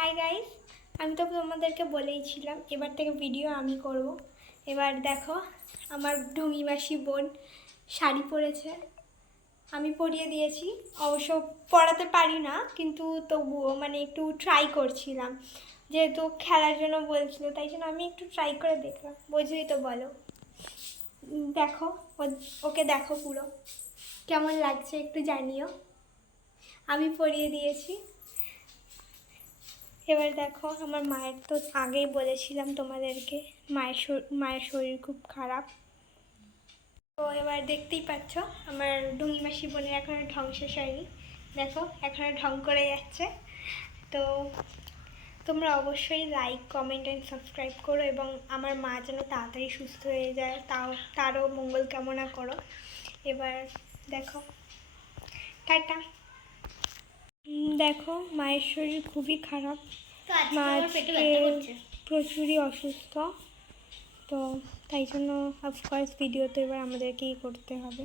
Hi guys আমি তো তোমাদেরকে বলেইছিলাম, এবার থেকে ভিডিও আমি করব। এবার দেখো, আমার ঢুঙি বোন শাড়ি পরেছে। আমি পরিয়ে দিয়েছি, অবশ্য পড়াতে পারি না, কিন্তু তবুও মানে একটু ট্রাই করছিলাম। যেহেতু খেলার জন্য বলছিল, তাই জন্য আমি একটু ট্রাই করে দেখলাম। বুঝলি তো বলো। দেখো ওকে দেখো পুরো। কেমন লাগছে একটু জানিও। আমি পরিয়ে দিয়েছি। এবার দেখো, আমার মায়ের তো আগেই বলেছিলাম তোমাদেরকে, মায়ের মায়ের শরীর খুব খারাপ। তো এবার দেখতেই পাচ্ছ, আমার ডুঙি মাসি বোনের এখনও ঢং শেষ হয়নি। দেখো, এখনও ঢং করে যাচ্ছে। তো তোমরা অবশ্যই লাইক কমেন্ট অ্যান্ড সাবস্ক্রাইব করো এবং আমার মা যেন তাড়াতাড়ি সুস্থ হয়ে যায়, তাও, তারও মঙ্গল কামনা করো। এবার দেখো, টাটা। দেখো মায়ের শরীর খুবই খারাপ। মা প্রচুরই অসুস্থ। তো তাই জন্য অফকোর্স ভিডিও তো এবার আমাদেরকেই করতে হবে।